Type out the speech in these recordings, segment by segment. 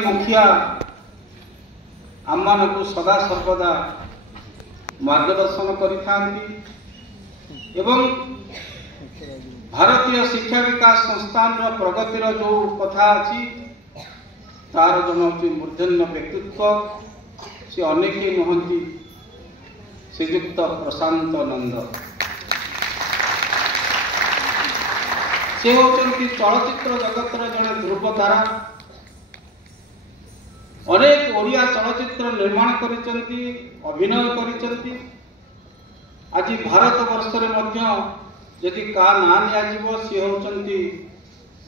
मुखिया आम को सदा सर्वदा मार्गदर्शन करिथांती एवं भारतीय शिक्षा विकास संस्थान प्रगतिर जो कथा अच्छी तार जन मूर्धन्य व्यक्तित्व से अनेक नुहति श्रीयुक्त प्रशांत नंद से होती चलचित्र जगतर जड़े ध्रुवतारा अनेक ओडिया चलचित्र निर्माण करिसेंती अभिनय करिसेंती आज भारत वर्ष रे मध्य यदि का ना नियाजिबो सी होचंती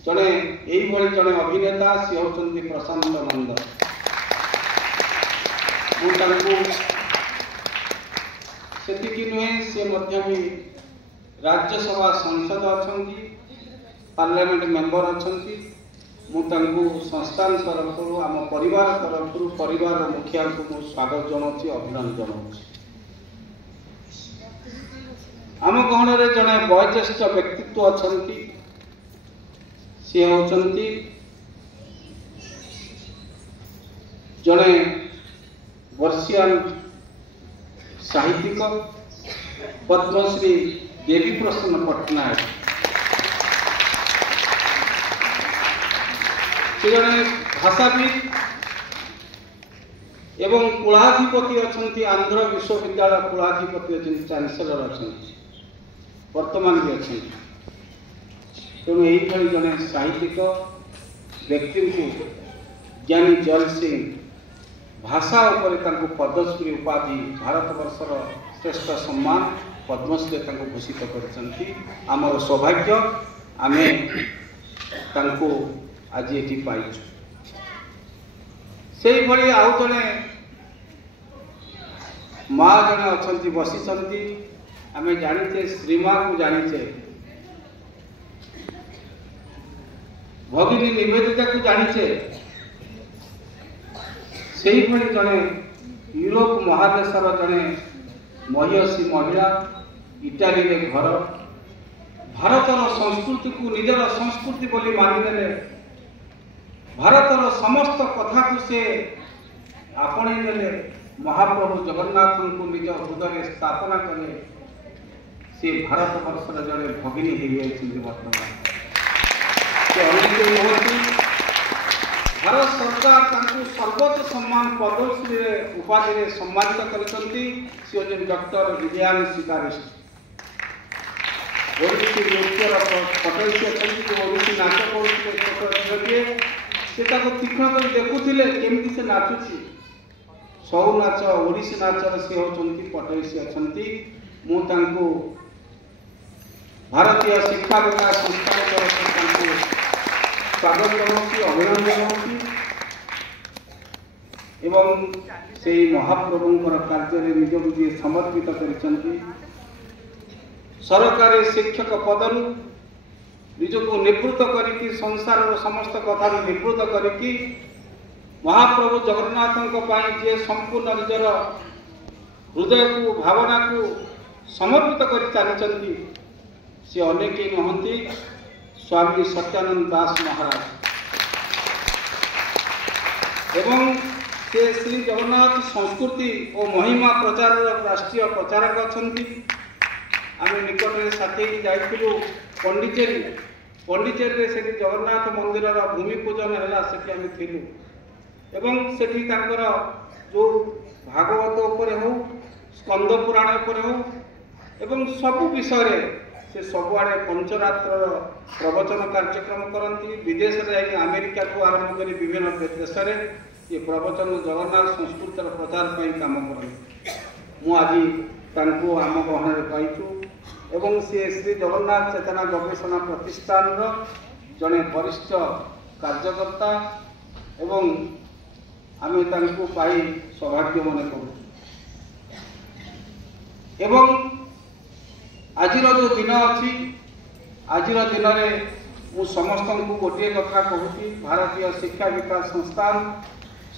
जड़े यही भली जड़े अभिनेता सी होचंती प्रशांत नंद सेतिकी नुहे से मध्य भी राज्यसभा सांसद अछंती पार्लियामेंट मेंबर अछंती संस्थान तरफ आम परिवार तरफ परिवार मुखिया को स्वागत जनाऊँ अभिनंदन जनाऊँ। आम गहन में जड़े वयोज्येष्ठ व्यक्तित्व अच्छा सी होती जड़े वर्षियान साहित्यिक पद्मश्री देवी प्रसन्न पट्टनायक जड़े भाषाविद एवं कुलाधिपति अच्छा आंध्र विश्वविद्यालय कुलाधिपति चांसेलर अच्छा वर्तमान भी अच्छा तेणु यही जड़े साहित्यिक व्यक्ति को ज्ञानी जल सिंह भाषा उपर पद्मश्री उपाधि भारत वर्षर श्रेष्ठ सम्मान पद्मश्री घोषित कर सौभाग्य आम आज ये पाइचु से भली आउ जड़े माँ जड़े अच्छा बसी आम जानीचे श्रीमा को जानीचे भगिनी निवेदिता को जानीचे से भली जड़े यूरोप महादेशर जड़े महिषी महिला इटाली रे घर भारतर संस्कृति को निजर संस्कृति बोली मानिने भारतर समस्त कथा को से आपणे नेले महाप्रभु जगन्नाथ को निज हृदय स्थापना कले से भारत वर्षर जड़े भगिनी वर्तमान भारत सरकार सर्वोच्च सम्मान पद्मश्री उपाधि सम्मानित कर डॉक्टर विजयान शिकारिष्ट ओडिसी नृत्यर पटैसी अच्छा ओडिसी नाच करुए से तीक्ष्ण कर देखुले केमती से नाचुची छऊ नाच ओडिसी नाचर सी होती पटैसी अच्छा मुझे भारतीय शिक्षा विकास संस्थान तरफ स्वागत जनाऊँ अभिनंदन एवं से महाप्रभुंर कार्य निजक जी समर्पित कर सरकारी शिक्षक पदर निजक निवृत्त करके संसार समस्त कथा निवृत्त करके महाप्रभु जगन्नाथ जी संपूर्ण निजर हृदय को भावना को समर्पित कर चली सी अनेक नुहति स्वामी सत्यानंद दास महाराज एवं से श्री जगन्नाथ संस्कृति और महिमा प्रचार राष्ट्रीय प्रचारक अच्छा आम निकट में साथी जाइलु पंडिचेरी से जगन्नाथ मंदिर भूमि पूजन है एवं सेठी जो भागवत उपर हो स्कंद पुराण उपर हो एवं सबु विषय से सबुआड़े पंचरात्र प्रवचन कार्यक्रम करती विदेश में अमेरिका को आरंभ कर विभिन्न देश में ये प्रवचन जगन्नाथ संस्कृतिर प्रचार पर काम करती मुझे आम गहन पाइचु एवं सी श्री जगन्नाथ चेतना गवेषणा प्रतिष्ठान जड़े वरिष्ठ कार्यकर्ता एवं आम पाई सौभाग्य मन करूँ एवं आज जो दिन अच्छी आज दिन में मु समस्त को गोटे कथा कहूँ भारतीय शिक्षा विकास संस्थान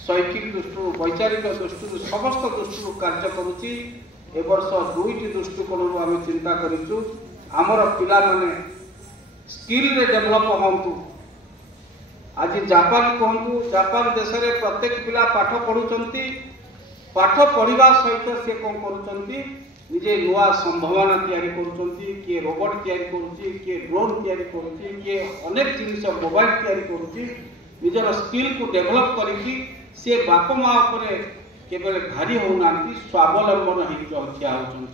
शैक्षिक दृष्टि वैचारिक दृष्टि समस्त दृष्टि कार्य करुच्ची ए वर्ष दुईटी दृष्टिकोण आम चिंता करूँ आमर पिला माने स्किल रे डेभलप हूँ आज जापान कहूँ जापान देश में प्रत्येक पिला पाठ पढ़ुंट पाठ पढ़ा सहित सी कौन कर निजे नुआ संभावना तैयारी करुँचे किए रोबोट तैयारी करुँची किए ड्रोन तैयारी करुँची किए अनेक जिनिस मोबाइल तैयारी करुँची निजर स्किल को डेभलप करके सी बाप माँ केवल घारी होना स्वावलंबन ठिया होती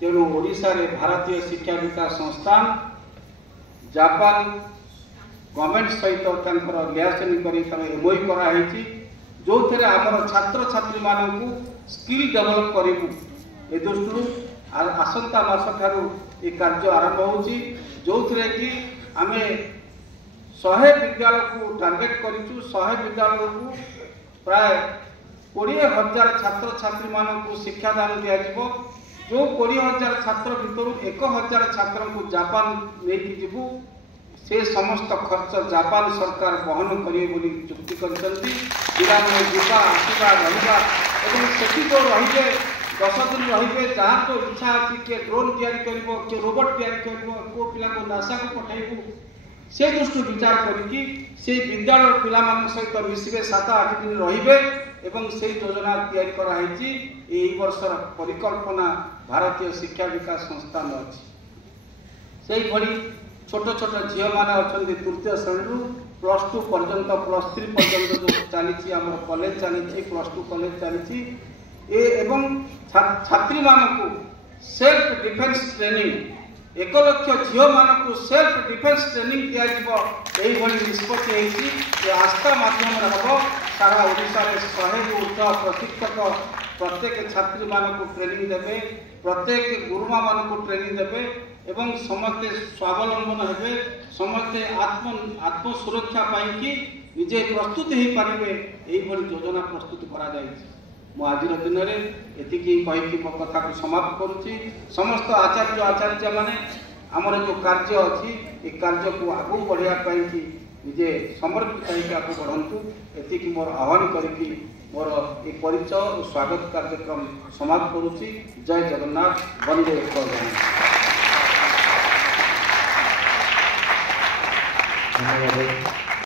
तेणु ओडिशा रे भारतीय शिक्षा विकास संस्थान जापान गवर्नमेंट सहित लियासनिंग कर एमओयू कराई जो थे आमर छात्र छात्री मानू स्किल डेभलप करूँ ए दृष्टि आसंता मास ठारू ये कार्य आरंभ होची जो थे कि आम 100 विद्यालय को टार्गेट करूँ 100 विद्यालय को प्राय 20,000 छात्र छात्री मानू शिक्षादान दिज्व जो 20,000 छात्र भितर 1,000 छात्र को जापान लेकिन जीवु से समस्त खर्च जापान सरकार बहन करेंगे चुक्ति करछंती पिलाने जीवा आसवा रहा से जो रही 10 दिन रही जहाँ तो इच्छा अच्छी किए ड्रोन तैयारी किए रोबोट तैयारी को पिला को नासा को पठेबू से दृष्टि विचार करके से विद्यालय पिला सहित मिसबे 7-8 दिन रहिबे एवं से योजना तैयारी कराई यही वर्षर परिकल्पना भारतीय शिक्षा विकास संस्थान अच्छी से भली छोट छोट झील मैंने अच्छा तृतीय श्रेणी +2 पर्यंत +3 पर्यंत जो चली आम कॉलेज चली +2 कॉलेज चली एवं छात्री मानू सेल्फ डिफेन्स ट्रेनिंग 1 लाख झील मानू सेल्फ डिफेन्स ट्रेनिंग दिज्व निष्पत्ति आस्था मध्यम हम सारा ओडिशा रे 100 ऊर्ध्व प्रशिक्षक प्रत्येक छात्री मानू ट्रेनिंग देवे प्रत्येक गुरुमा मानू ट्रेनिंग देवे एवं समस्ते स्वावलंबन हेबे समस्ते आत्म सुरक्षा पाई निजे प्रस्तुत हो पारे यही योजना प्रस्तुत करा जायछि मु आज दिन में एति मो कथा को समाप्त करुच्ची समस्त आचार्य आचार्य माने आमर जो कार्य अच्छी ये कार्य को आगू बढ़ापी निजे समर्पित होकर आगे बढ़ंतु एति मोर आह्वान करके मोर ये परिचय और स्वागत कार्यक्रम समाप्त करुच्ची जय जगन्नाथ वंदे धन्यवाद।